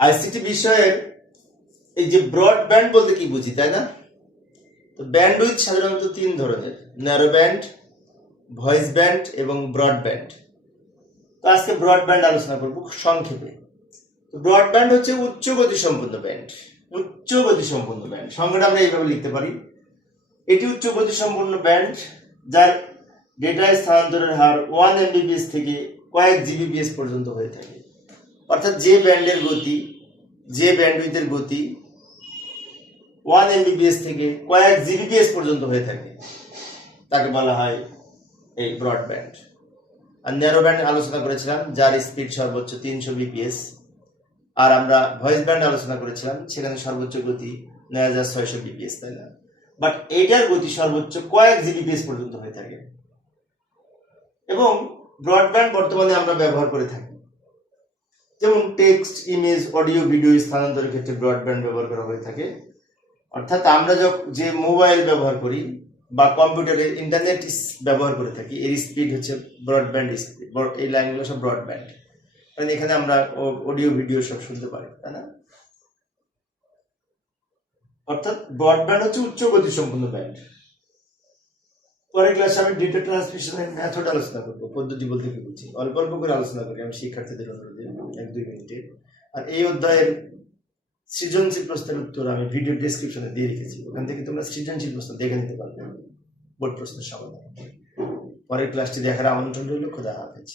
ICT বিষয়ের এই যে ব্রডব্যান্ড বলতে কি বুঝি, তাই না? তো ব্যান্ড ব্যান্ডউইথ সাধারণত তিন ধরনের ন্যারো ব্যান্ড ভয়েস ব্যান্ড এবং ব্রডব্যান্ড তো আজকে ব্রডব্যান্ড আলোচনা করব সংক্ষেপে। তো ব্রডব্যান্ড হচ্ছে উচ্চ গতি সম্পন্ন ব্যান্ড উচ্চ গতি সম্পন্ন ব্যান্ড সংজ্ঞাটা আমরা এইভাবে লিখতে পারি। এটি উচ্চ গতি সম্পন্ন ব্যান্ড যার ডেটা স্থানান্তরের হার ওয়ান এমবিপিএস থেকে কয়েক জিবিপিএস পর্যন্ত হয়ে থাকে। অর্থাৎ যে ব্যান্ডের গতি, যে ব্যান্ডউইথের গতি ওয়ান এমবিপিএস থেকে কয়েক জিবিপিএস পর্যন্ত হয়ে থাকে, তাকে বলা হয় এই ব্রডব্যান্ড আর ন্যারো ব্যান্ড আলোচনা করেছিলাম, যার স্পিড সর্বোচ্চ তিনশো বিপিএস আর আমরা ভয়েস ব্যান্ড আলোচনা করেছিলাম, সেখানে সর্বোচ্চ গতি নয় হাজার ছয়শো বিপিএস তাই না? বাট এইটার গতি সর্বোচ্চ কয়েক জিবিপিএস পর্যন্ত হয়ে থাকে। এবং ব্রডব্যান্ড বর্তমানে আমরা ব্যবহার করে থাকি। টেক্সট ইমেজ অডিও ভিডিও স্থানান্তরের ক্ষেত্রে ব্রডব্যান্ড ব্যবহার করা হয়ে থাকে। অর্থাৎ আমরা যে মোবাইল ব্যবহার করি বা কম্পিউটারে ইন্টারনেট ব্যবহার করে থাকি, এর স্পিড হচ্ছে ব্রডব্যান্ড স্পিড এই লাইনগুলো সব ব্রডব্যান্ড কারণ এখানে আমরা অডিও ভিডিও সব শুনতে পারি, তাই না? অর্থাৎ ব্রডব্যান্ড হচ্ছে উচ্চ গতি সম্পন্ন ব্যান্ড পরের ক্লাসে আমি ডেটা ট্রান্সমিশনের মেথড আলোচনা করব, পদ্ধতি বলতে কি বুঝি? অল্প অল্প করে আলোচনা করি আমি শিক্ষার্থীদের অনুরোধে। এক, দুই মিনিটে। আর এই অধ্যায়ের সৃজনশীল প্রশ্নের উত্তর আমি ভিডিও ডিসক্রিপশনে দিয়ে রেখেছি। ওখান থেকে তোমরা সৃজনশীল প্রশ্ন দেখে নিতে পারবে। বোর্ড প্রশ্নের সমাধান। পরের ক্লাসটি দেখার আমন্ত্রণ রইল। খোদা হাফেজ।